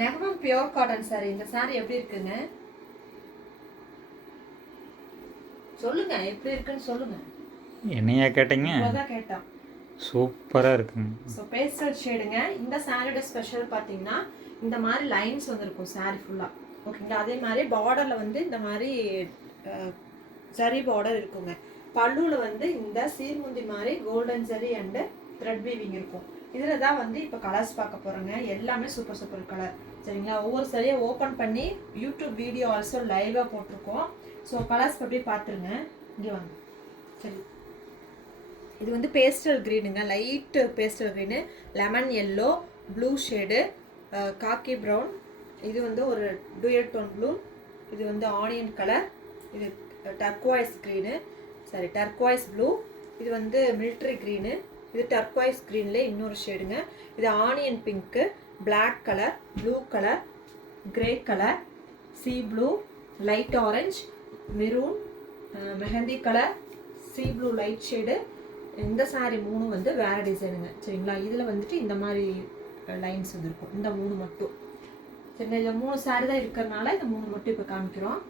Negamam pure cotton sorry. இந்த sorry எப்படி இருக்குங்க சொல்லுங்க, எப்படி இருக்குன்னு சொல்லுங்க. என்னையா கேட்டீங்க? இப்போதான் கேட்டான். சூப்பராக இருக்குங்க. ஸோ பேஸ்டல் ஷேடுங்க. இந்த சாரியோட ஸ்பெஷல் பார்த்தீங்கன்னா இந்த மாதிரி லைன்ஸ் வந்துருக்கும் சாரி ஃபுல்லாக. ஓகேங்களா? அதே மாதிரி பார்டரில் வந்து இந்த மாதிரி ஜரி பார்டர் இருக்குங்க. பல்லுவில் வந்து இந்த சீர்முந்தி மாதிரி golden zari and thread weaving இருக்கும். இதில் தான் வந்து இப்போ கலர்ஸ் பார்க்க போகிறோங்க. எல்லாமே சூப்பர் சூப்பர் கலர். சரிங்களா? ஒவ்வொரு சரியாக ஓப்பன் பண்ணி யூடியூப் வீடியோ ஆல்சோ லைவாக போட்டிருக்கோம். ஸோ கலர்ஸ் எப்படி பார்த்துருங்க. இங்கே வாங்க. சரி, இது வந்து பேஸ்டல் க்ரீனுங்க. Light pastel green, lemon yellow, blue shade, khaki brown, இது வந்து ஒரு டூயல் டோன் ப்ளூ, இது வந்து ஆனியன் கலர், இது turquoise green, sorry turquoise blue, இது வந்து மிலிட்ரி க்ரீனு, இது டர்க்வாய்ஸ் க்ரீன்லேயே இன்னொரு ஷேடுங்க. இது onion pink, black colour, blue colour, grey colour, sea blue, light orange, maroon, mehndi colour, sea blue light shade. இந்த சாரீ 3 வந்து வேறு டிசைனுங்க. சரிங்களா? இதில் வந்துட்டு இந்த மாதிரி லைன்ஸ் வந்துருக்கும். இந்த 3 மட்டும். சரிங்களா? இதில் 3 சாரீ தான் இருக்கிறதுனால இந்த 3 மட்டும் இப்போ காமிக்கிறோம்.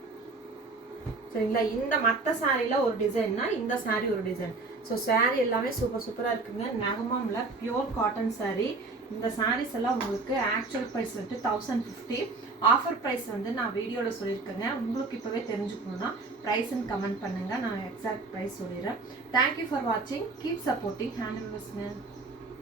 சரிங்களா? இந்த மற்ற சாரியில் ஒரு டிசைன்னா இந்த சாரீ ஒரு டிசைன். ஸோ சாரீ எல்லாமே சூப்பர் சூப்பராக இருக்குங்க. நகமாமில் பியூர் காட்டன் சாரீ. இந்த சாரீஸ் எல்லாம் உங்களுக்கு ஆக்சுவல் ப்ரைஸ் வந்துட்டு 1050. ஆஃபர் ப்ரைஸ் வந்து நான் வீடியோவில் சொல்லியிருக்கேங்க. உங்களுக்கு இப்போவே தெரிஞ்சுக்கணுன்னா ப்ரைஸ்ன்னு கமெண்ட் பண்ணுங்கள். நான் எக்ஸாக்ட் ப்ரைஸ் சொல்லிடுறேன். தேங்க்யூ ஃபார் வாட்சிங். Keep supporting hand மெம்பர்ஸ்ங்க.